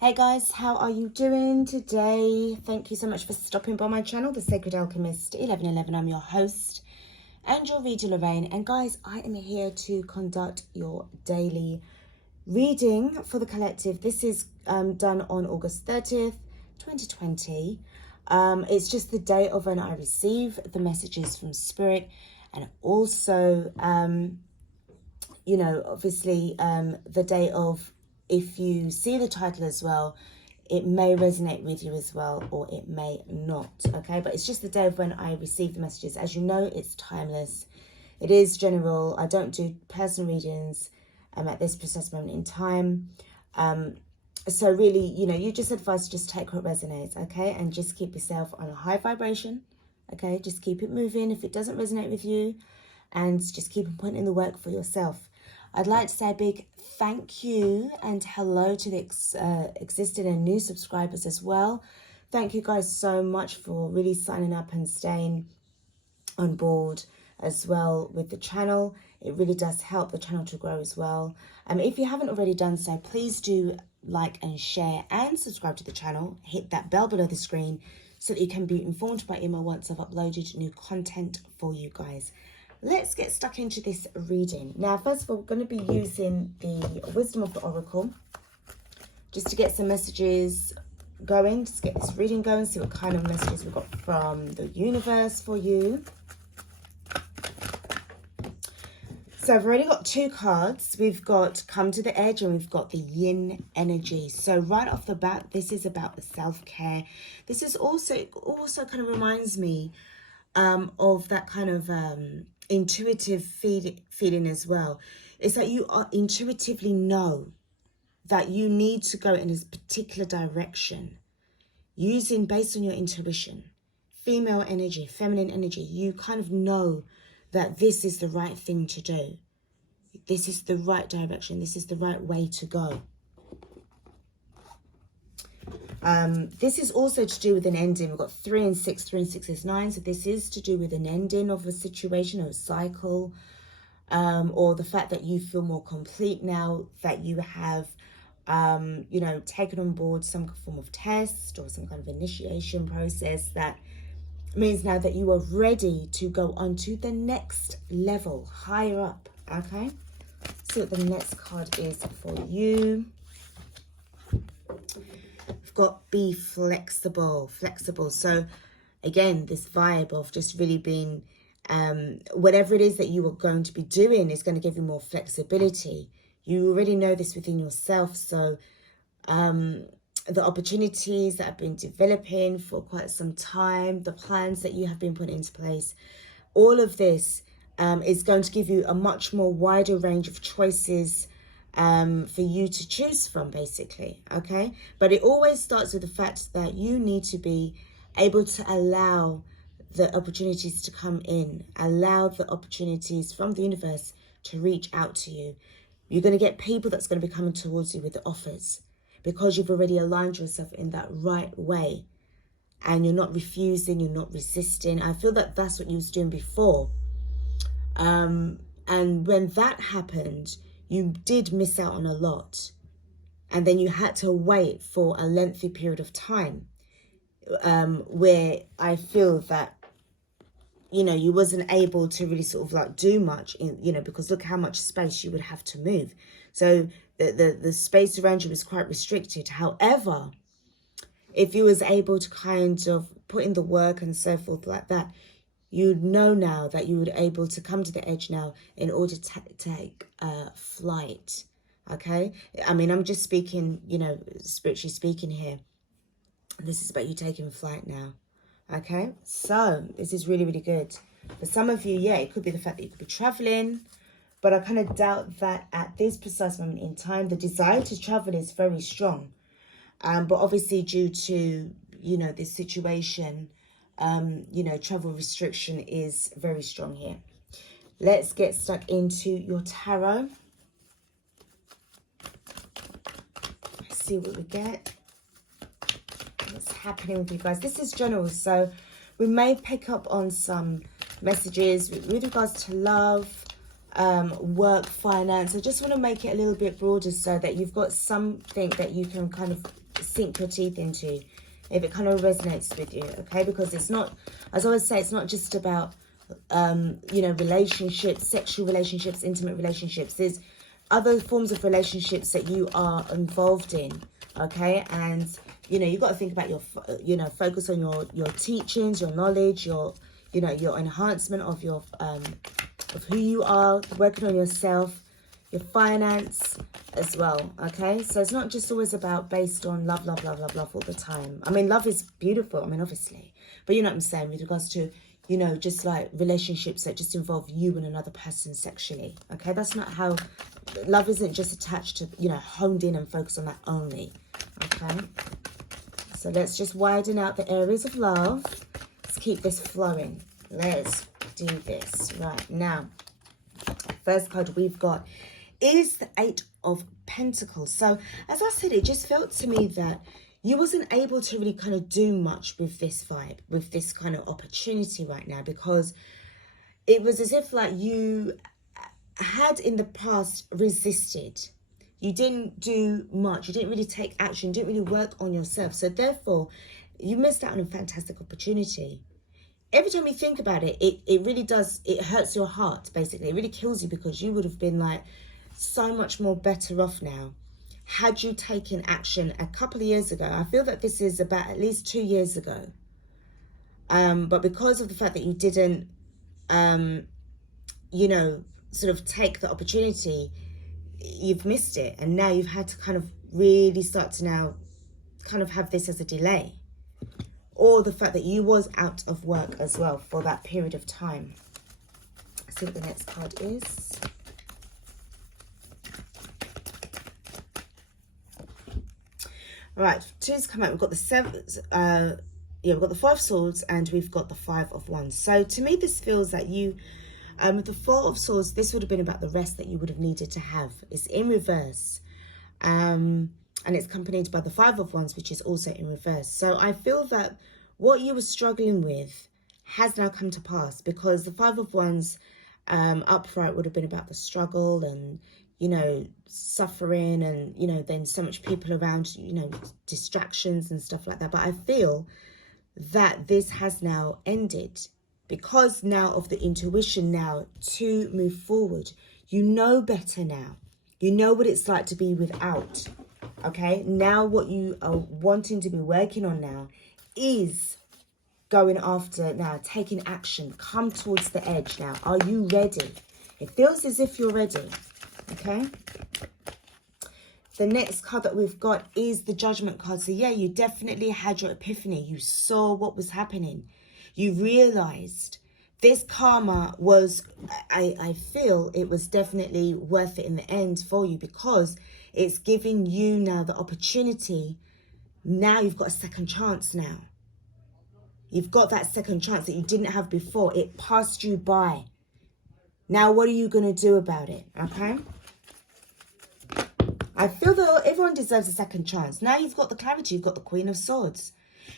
Hey guys, how are you doing today? Thank you so much for stopping by my channel, The Sacred Alchemist 1111. I'm your host and your reader, Lorraine. And guys, I am here to conduct your daily reading for the collective. This is done on August 30th, 2020. It's just the day of when I receive the messages from Spirit, and also, obviously the day of, if you see the title as well, it may resonate with you as well, or it may not, okay? But it's just the day of when I receive the messages. As you know, it's timeless. It is general. I don't do personal readings at this precise moment in time. So really, you just advise to just take what resonates, okay? And just keep yourself on a high vibration, okay? Just keep it moving if it doesn't resonate with you, and just keep on putting in the work for yourself. I'd like to say a big thank you and hello to the existing and new subscribers as well. Thank you guys so much for really signing up and staying on board as well with the channel. It really does help the channel to grow as well. If you haven't already done so, please do like and share and subscribe to the channel. Hit that bell below the screen so that you can be informed by email once I've uploaded new content for you guys. Let's get stuck into this reading. Now, first of all, we're going to be using the Wisdom of the Oracle just to get some messages going, just get this reading going, see what kind of messages we've got from the universe for you. So I've already got two cards. We've got Come to the Edge and we've got the Yin energy. So right off the bat, this is about self-care. This is also kind of reminds me of that kind of intuitive feeling as well. It's that you intuitively know that you need to go in this particular direction, based on your intuition, female energy, feminine energy. You kind of know that this is the right thing to do. This is the right direction. This is the right way to go. This is also to do with an ending. We've got 3 and 6. 3 and 6 is 9. So this is to do with an ending of a situation or a cycle, or the fact that you feel more complete now that you have, taken on board some form of test or some kind of initiation process. That means now that you are ready to go on to the next level, higher up, okay? See what the next card is for you. Got be flexible. So again, this vibe of just really being whatever it is that you are going to be doing is going to give you more flexibility. You already know this within yourself. So the opportunities that have been developing for quite some time, the plans that you have been putting into place, all of this is going to give you a much more wider range of choices for you to choose from, basically, okay? But it always starts with the fact that you need to be able to allow the opportunities to come in, allow the opportunities from the universe to reach out to you. You're going to get people that's going to be coming towards you with the offers because you've already aligned yourself in that right way, and you're not refusing, you're not resisting. I feel that that's what you was doing before, and when that happened, you did miss out on a lot, and then you had to wait for a lengthy period of time where I feel that, you wasn't able to really sort of like do much, because look how much space you would have to move. So the space around you was quite restricted. However, if you was able to kind of put in the work and so forth like that, you'd know now that you would able to come to the edge now in order to take flight, okay? I mean, I'm just speaking, spiritually speaking here. This is about you taking flight now, okay? So this is really, really good. For some of you, yeah, it could be the fact that you could be traveling, but I kind of doubt that at this precise moment in time, the desire to travel is very strong. But obviously due to, this situation, travel restriction is very strong here. Let's get stuck into your tarot. Let's see what we get. What's happening with you guys? This is general, so we may pick up on some messages with regards to love, work, finance. I just want to make it a little bit broader so that you've got something that you can kind of sink your teeth into if it kind of resonates with you, okay? Because it's not, as I always say, it's not just about, you know, relationships, sexual relationships, intimate relationships. There's other forms of relationships that you are involved in, okay? And, you know, you've got to think about your, you know, focus on your teachings, your knowledge, your, you know, your enhancement of your, of who you are, working on yourself, your finance as well, okay? So it's not just always about based on love, love, love, love, love all the time. I mean, love is beautiful, I mean, obviously. But you know what I'm saying with regards to, you know, just like relationships that just involve you and another person sexually, okay? That's not how, love isn't just attached to, you know, honed in and focused on that only, okay? So let's just widen out the areas of love. Let's keep this flowing. Let's do this right now. First card we've got is the 8 of Pentacles. So as I said, it just felt to me that you wasn't able to really kind of do much with this vibe, with this kind of opportunity right now, because it was as if like you had in the past resisted. You didn't do much. You didn't really take action. You didn't really work on yourself. So therefore, you missed out on a fantastic opportunity. Every time you think about it, it really does, it hurts your heart, basically. It really kills you, because you would have been like so much more better off now had you taken action a couple of years ago. I feel that this is about at least 2 years ago. But because of the fact that you didn't, you know, sort of take the opportunity, you've missed it. And now you've had to kind of really start to now kind of have this as a delay. Or the fact that you was out of work as well for that period of time. Let's see what the next card is. Right, two's come out. We've got the we've got the 5 of Swords and we've got the 5 of Wands. So to me, this feels that you, with the 4 of Swords, this would have been about the rest that you would have needed to have. It's in reverse. And it's accompanied by the 5 of Wands, which is also in reverse. So I feel that what you were struggling with has now come to pass, because the 5 of Wands upright would have been about the struggle and, you know, suffering and, you know, then so much people around, you know, distractions and stuff like that. But I feel that this has now ended, because now of the intuition now to move forward. You know better now. You know what it's like to be without. Okay, now what you are wanting to be working on now is going after now, taking action. Come towards the edge now. Are you ready? It feels as if you're ready. Okay. The next card that we've got is the Judgment card. So yeah, you definitely had your epiphany. You saw what was happening. You realized this karma was, I feel it was definitely worth it in the end for you, because it's giving you now the opportunity. Now you've got a second chance now. You've got that second chance that you didn't have before. It passed you by. Now what are you going to do about it? Okay. I feel that everyone deserves a second chance. Now you've got the clarity. You've got the Queen of Swords.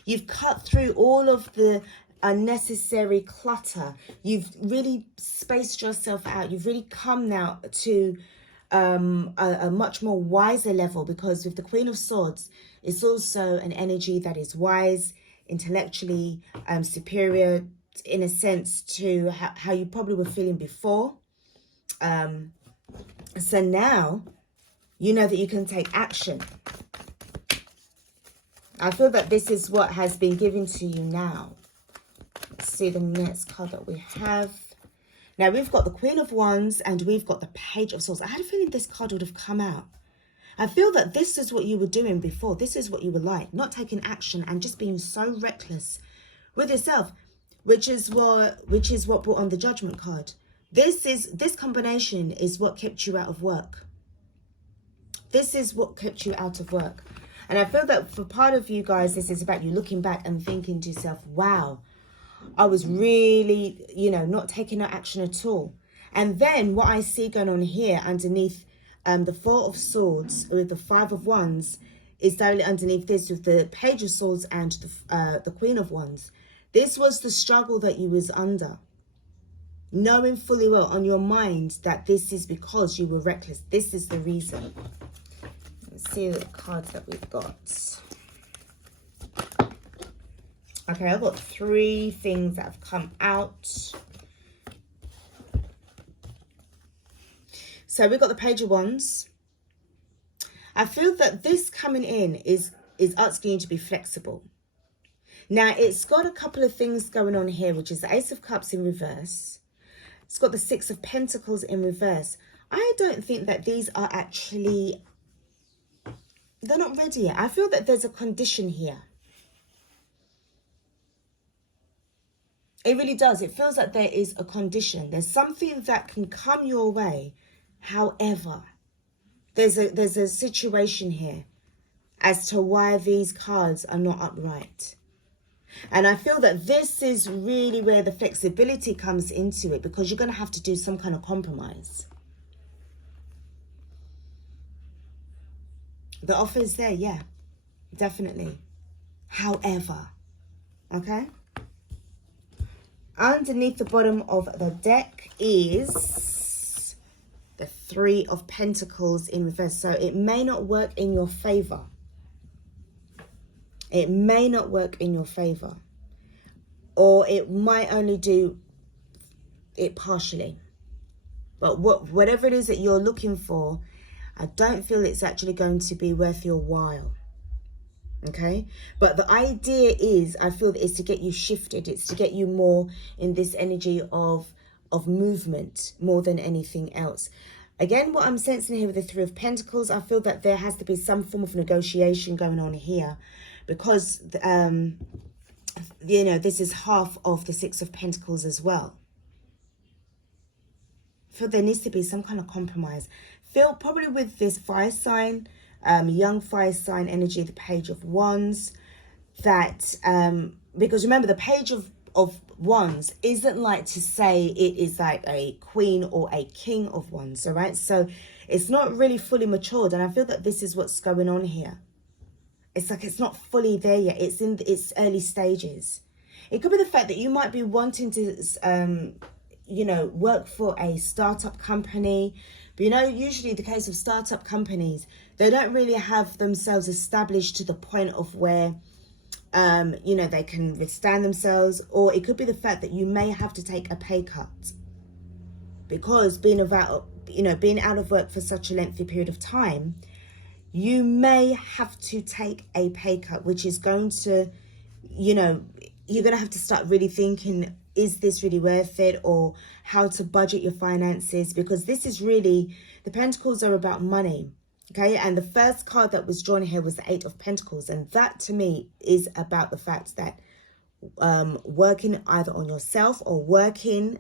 You've cut through all of the unnecessary clutter. You've really spaced yourself out. You've really come now to a much more wiser level, because with the Queen of Swords, it's also an energy that is wise, intellectually superior in a sense to how you probably were feeling before. So now you know that you can take action. I feel that this is what has been given to you now. Let's see the next card that we have. Now we've got the Queen of Wands and we've got the Page of Swords. I had a feeling this card would have come out. I feel that this is what you were doing before. This is what you were like, not taking action and just being so reckless with yourself, which is what brought on the Judgment card. This combination is what kept you out of work. This is what kept you out of work. And I feel that for part of you guys, this is about you looking back and thinking to yourself, wow, I was really, you know, not taking no action at all. And then what I see going on here underneath the 4 of Swords with the 5 of Wands is directly underneath this with the Page of Swords and the Queen of Wands. This was the struggle that you was under. knowing fully well on your mind that this is because you were reckless. This is the reason. Let's see the cards that we've got. Okay, I've got 3 things that have come out. So we've got the Page of Wands. I feel that this coming in is asking you to be flexible. Now, it's got a couple of things going on here, which is the Ace of Cups in reverse. It's got the 6 of Pentacles in reverse. I don't think that these are actually, they're not ready yet. I feel that there's a condition here. It really does. It feels like there is a condition. There's something that can come your way. However, there's a situation here as to why these cards are not upright. And I feel that this is really where the flexibility comes into it, because you're going to have to do some kind of compromise. The offer is there, yeah, definitely. However, okay? Underneath the bottom of the deck is the 3 of Pentacles in reverse. So it may not work in your favor. It may not work in your favor. Or it might only do it partially. But whatever it is that you're looking for, I don't feel it's actually going to be worth your while. Okay? But the idea is, I feel that it's to get you shifted. It's to get you more in this energy of movement more than anything else. Again, what I'm sensing here with the 3 of Pentacles, I feel that there has to be some form of negotiation going on here. Because, you know, this is half of the 6 of Pentacles as well. I feel there needs to be some kind of compromise. Feel probably with this fire sign, young fire sign energy, the Page of Wands, that, because remember, the Page of Wands isn't like to say it is like a queen or a king of wands, all right? So it's not really fully matured, and I feel that this is what's going on here. It's like it's not fully there yet. It's in its early stages. It could be the fact that you might be wanting to, you know, work for a startup company. But, you know, usually the case of startup companies, they don't really have themselves established to the point of where, you know, they can withstand themselves. Or it could be the fact that you may have to take a pay cut. Because being out of work for such a lengthy period of time, you may have to take a pay cut, which is going to, you know, you're going to have to start really thinking, is this really worth it? Or how to budget your finances, because this is really, the Pentacles are about money. Okay, and the first card that was drawn here was the 8 of Pentacles. And that to me is about the fact that working either on yourself or working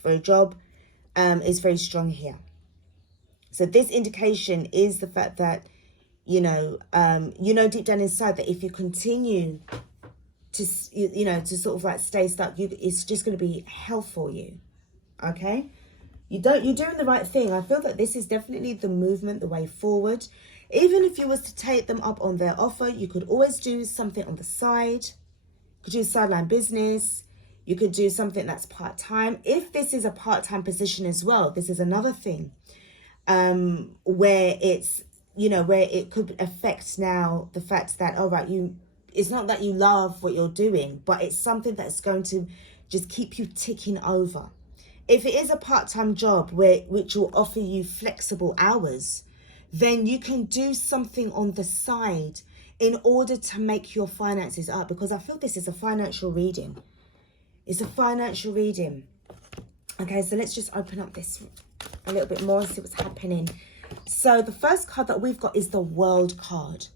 for a job is very strong here. So this indication is the fact that, you know deep down inside that if you continue to, you know, to sort of like stay stuck, it's just going to be hell for you. Okay? You're doing the right thing. I feel that this is definitely the movement, the way forward. Even if you was to take them up on their offer, you could always do something on the side. You could do sideline business. You could do something that's part-time. If this is a part-time position as well, this is another thing where it's, you know, where it could affect now the fact that, all right, it's not that you love what you're doing, but it's something that's going to just keep you ticking over. If it is a part-time job which will offer you flexible hours, then you can do something on the side in order to make your finances up, because I feel this is a financial reading. It's a financial reading. Okay, so let's just open up this a little bit more and see what's happening. So the first card that we've got is the World card.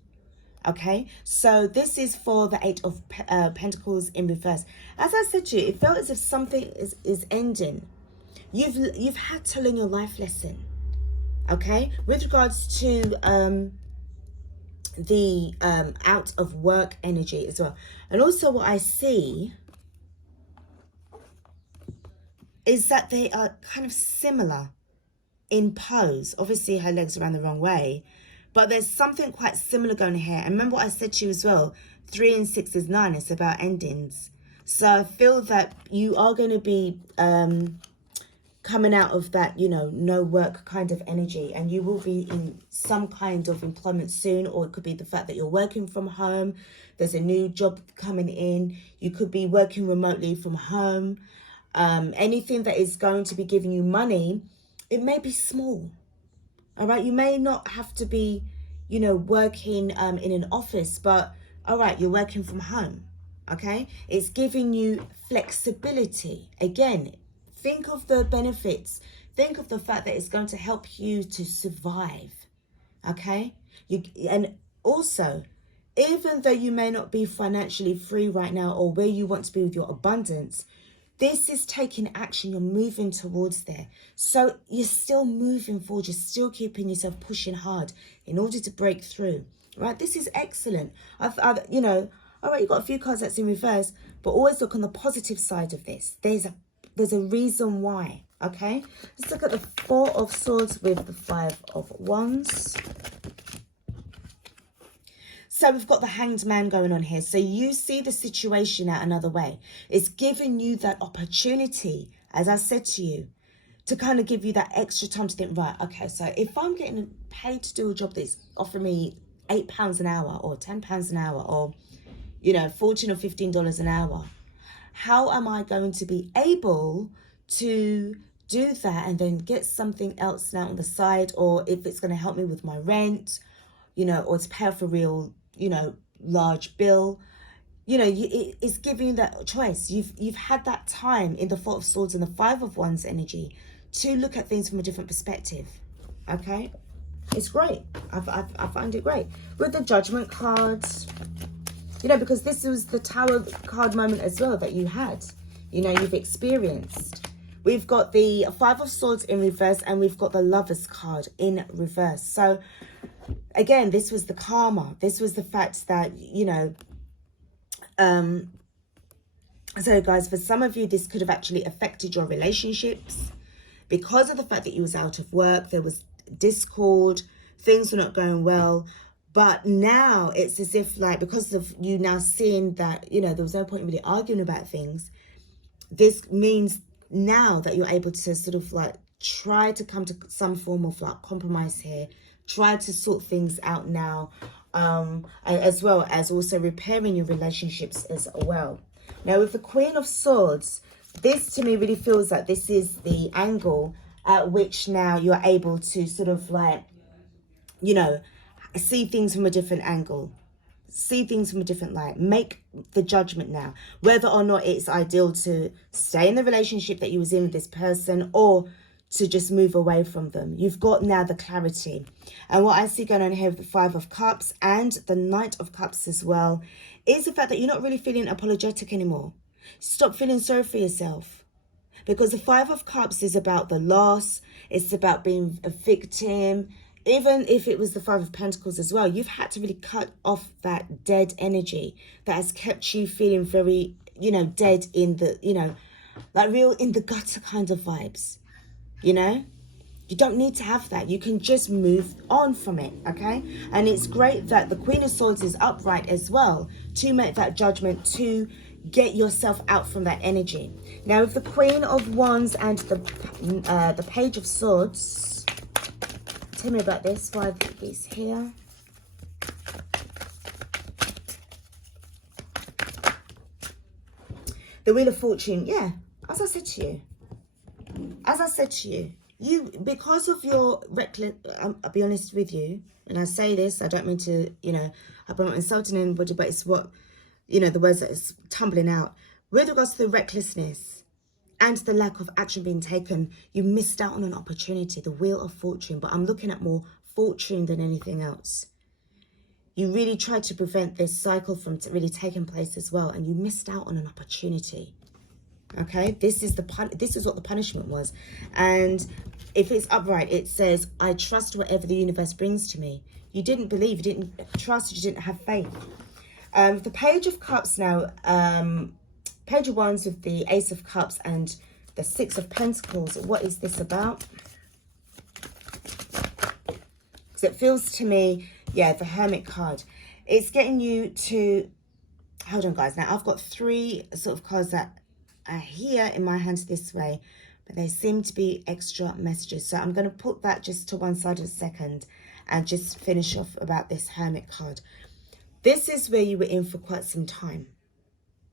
Okay, so this is for the 8 of Pentacles in reverse. As I said to you, it felt as if something is ending. You've had to learn your life lesson. Okay, with regards to the out of work energy as well. And also what I see is that they are kind of similar in pose. Obviously her legs are around the wrong way, but there's something quite similar going here. And remember what I said to you as well, 3 and 6 is 9. It's about endings. So I feel that you are going to be coming out of that, you know, no work kind of energy, and you will be in some kind of employment soon. Or it could be the fact that you're working from home, there's a new job coming in, you could be working remotely from home. Anything that is going to be giving you money, it may be small. All right, you may not have to be, you know, working in an office, but all right, you're working from home. Okay, it's giving you flexibility. Again, think of the benefits. Think of the fact that it's going to help you to survive. Okay, and also, even though you may not be financially free right now or where you want to be with your abundance, this is taking action. You're moving towards there. So you're still moving forward. You're still keeping yourself pushing hard in order to break through. Right? This is excellent. You know, all right, you've got a few cards that's in reverse, but always look on the positive side of this. There's a reason why. Okay? Let's look at the Four of Swords with the Five of Wands. So we've got the Hanged Man going on here. So you see the situation out another way. It's giving you that opportunity, as I said to you, to kind of give you that extra time to think, right, okay, so if I'm getting paid to do a job that's offering me £8 an hour or £10 an hour or, you know, $14 or $15 an hour, how am I going to be able to do that and then get something else now on the side? Or if it's going to help me with my rent, you know, or to pay off a real, you know, large bill, you know, it's giving you that choice. You've had that time in the Four of Swords and the Five of Wands energy to look at things from a different perspective. Okay, it's great. I find it great with the Judgment cards. You know, because this was the Tower card moment as well that you had. You know, you've experienced. We've got the Five of Swords in reverse and we've got the Lovers card in reverse. So again, this was the karma. This was the fact that, you know, so guys, for some of you, this could have actually affected your relationships because of the fact that you was out of work. There was discord, things were not going well. But now it's as if, like, because of you now seeing that, you know, there was no point in really arguing about things. This means now that you're able to sort of like try to come to some form of like compromise here. Try to sort things out now, as well as also repairing your relationships as well. Now with the Queen of Swords, this to me really feels like this is the angle at which now you're able to sort of like, you know, see things from a different angle, see things from a different light, make the judgment now, whether or not it's ideal to stay in the relationship that you was in with this person or to just move away from them. You've got now the clarity. And what I see going on here with the Five of Cups and the Knight of Cups as well is the fact that you're not really feeling apologetic anymore. Stop feeling sorry for yourself. Because the Five of Cups is about the loss. It's about being a victim. Even if it was the Five of Pentacles as well, you've had to really cut off that dead energy that has kept you feeling very, you know, dead in the, you know, like real in the gutter kind of vibes. You know, you don't need to have that. You can just move on from it, okay? And it's great that the Queen of Swords is upright as well to make that judgment, to get yourself out from that energy. Now, with the Queen of Wands and the Page of Swords, tell me about this. Why this here? The Wheel of Fortune. Yeah, as I said to you, you, because of your reckless, I'll be honest with you, and I say this, I don't mean to, you know, I'm not insulting anybody, but it's what, you know, the words that is tumbling out. With regards to the recklessness and the lack of action being taken, you missed out on an opportunity, the Wheel of Fortune, but I'm looking at more fortune than anything else. You really tried to prevent this cycle from really taking place as well, and you missed out on an opportunity. Okay, this is what the punishment was. And if it's upright, it says, I trust whatever the universe brings to me. You didn't believe, you didn't trust, you didn't have faith. The Page of Cups now, Page of Wands with the Ace of Cups and the Six of Pentacles. What is this about? Because it feels to me, yeah, the Hermit card. It's getting you to, hold on guys, now I've got three sort of cards that are here in my hands this way, There seem to be extra messages. So I'm going to put that just to one side a second and just finish off about this Hermit card. This is where you were in for quite some time.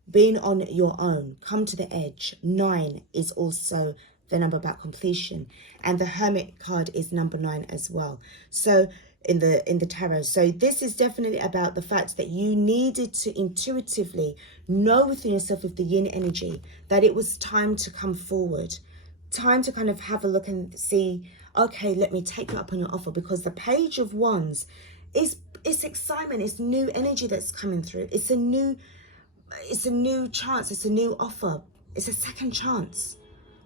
Being on your own, come to the edge. 9 is also the number about completion, and the Hermit card is number 9 as well. So in the tarot, so this is definitely about the fact that you needed to intuitively know within yourself, with the yin energy, that it was time to come forward, time to kind of have a look and see, okay, let me take you up on your offer, because the Page of Wands is, it's excitement, it's new energy that's coming through, it's a new chance, it's a new offer, it's a second chance.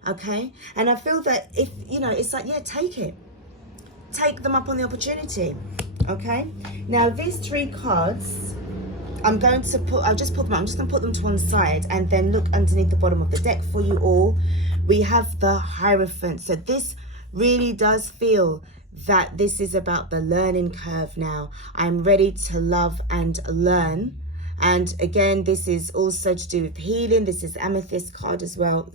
Okay, and I feel that if you know, it's like, yeah, take them up on the opportunity. Okay, now these 3 cards, I'm just going to put them to one side and then look underneath the bottom of the deck for you all. We have the Hierophant. So this really does feel that this is about the learning curve now. I'm ready to love and learn. And again, this is also to do with healing. This is Amethyst card as well,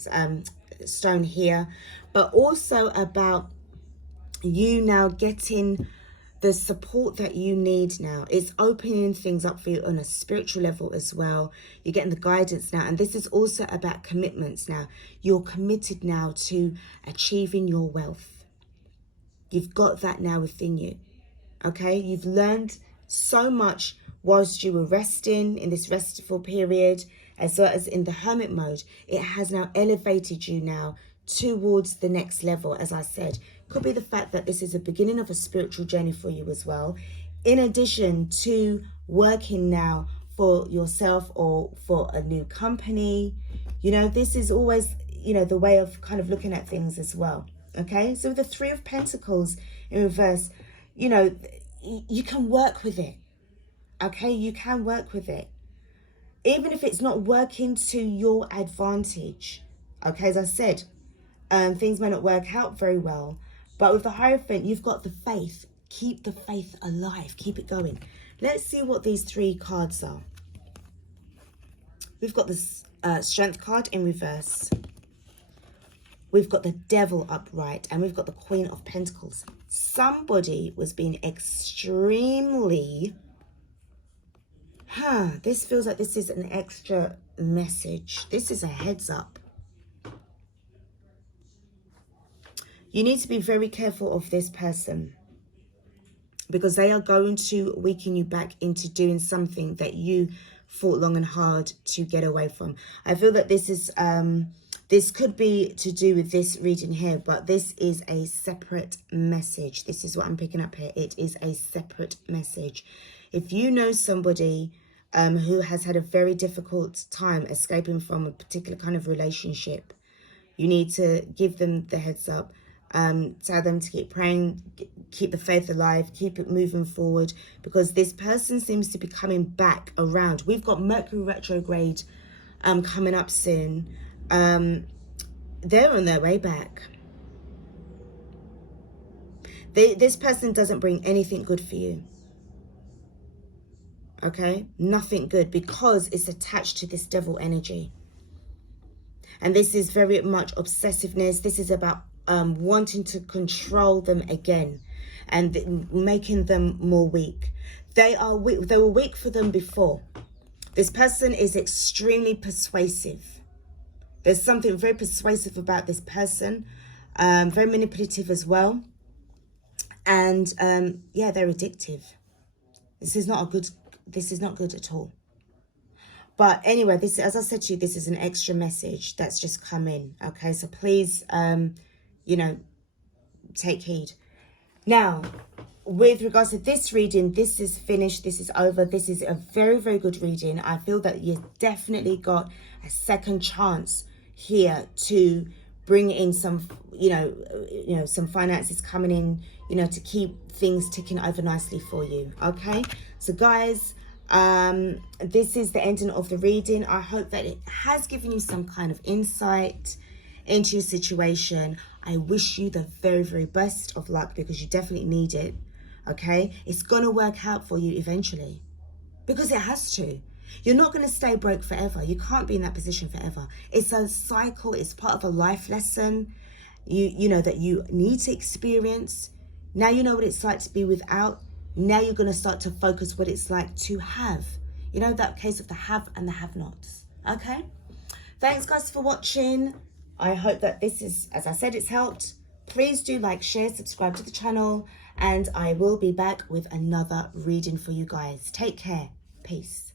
stone here, but also about you now getting the support that you need now. It's opening things up for you on a spiritual level as well. You're getting the guidance now, and this is also about commitments now. You're committed now to achieving your wealth. You've got that now within you. Okay, you've learned so much whilst you were resting in this restful period, as well as in the hermit mode. It has now elevated you now towards the next level. As I said, could be the fact that this is a beginning of a spiritual journey for you as well, in addition to working now for yourself or for a new company. You know, this is always, you know, the way of kind of looking at things as well. Okay, so the 3 of Pentacles in reverse, you know, you can work with it. Okay, you can work with it, even if it's not working to your advantage. Okay, as I said, things may not work out very well, but with the Hierophant, you've got the faith. Keep the faith alive. Keep it going. Let's see what these 3 cards are. We've got the Strength card in reverse. We've got the Devil upright, and we've got the Queen of Pentacles. Somebody was being extremely... this feels like this is an extra message. This is a heads up. You need to be very careful of this person, because they are going to weaken you back into doing something that you fought long and hard to get away from. I feel that this is this could be to do with this reading here, but this is a separate message. This is what I'm picking up here. It is a separate message. If you know somebody who has had a very difficult time escaping from a particular kind of relationship, you need to give them the heads up. Tell them to keep praying, keep the faith alive, keep it moving forward, because this person seems to be coming back around. We've got Mercury retrograde coming up soon. They're on their way back. This person doesn't bring anything good for you. Okay, nothing good, because it's attached to this devil energy. And this is very much obsessiveness. This is about wanting to control them again and making them more weak. They are weak. They were weak for them before. This person is extremely persuasive. There's something very persuasive about this person, very manipulative as well. And yeah, they're addictive. This is not good at all. But anyway, this, as I said to you, this is an extra message that's just come in. Okay, so please, you know, take heed. Now, with regards to this reading, this is finished. This is over. This is a very, very good reading. I feel that you've definitely got a second chance here to bring in some, you know, some finances coming in, you know, to keep things ticking over nicely for you. Okay, so guys, this is the ending of the reading. I hope that it has given you some kind of insight into your situation. I wish you the very, very best of luck, because you definitely need it. Okay, it's gonna work out for you eventually, because it has to. You're not going to stay broke forever. You can't be in that position forever. It's a cycle. It's part of a life lesson. you know, that you need to experience. Now you know what it's like to be without. Now you're going to start to focus what it's like to have. You know, that case of the have and the have-nots. Okay? Thanks, guys, for watching. I hope that this is, as I said, it's helped. Please do like, share, subscribe to the channel, and I will be back with another reading for you guys. Take care. Peace.